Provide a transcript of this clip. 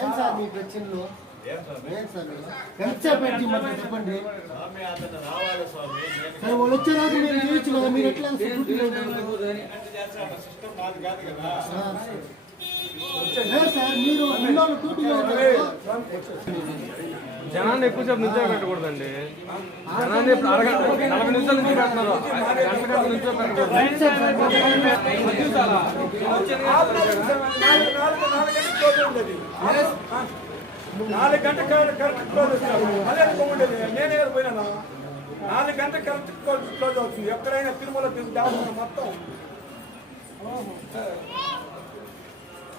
ఏం సార్ మీ ప్రశ్నలు ఏం సార్ ఎంతసేపు పెట్టి మాకు చెప్పండి సార్ వాళ్ళు వచ్చేదాకా మీరు చేయొచ్చు కదా మీరు ఎట్లా సార్ మీరు డ్యూటీలో జనాన్ని ఎక్కువసేపు నుంచో పెట్టకూడదండి. జనాన్ని 40 నిమిషాల నుంచి పెడుతున్నారు, గంట నుంచో పెట్టకూడదు. 4 గంటల కరెక్ట్ క్లోజ్ వస్తారు. అదే అనుకోండి, నేనే కదా పోయినా 4 గంటల కరెక్ట్ క్లోజ్ అవుతుంది. ఎక్కడైనా తిరుమల దేవస్థానం మొత్తం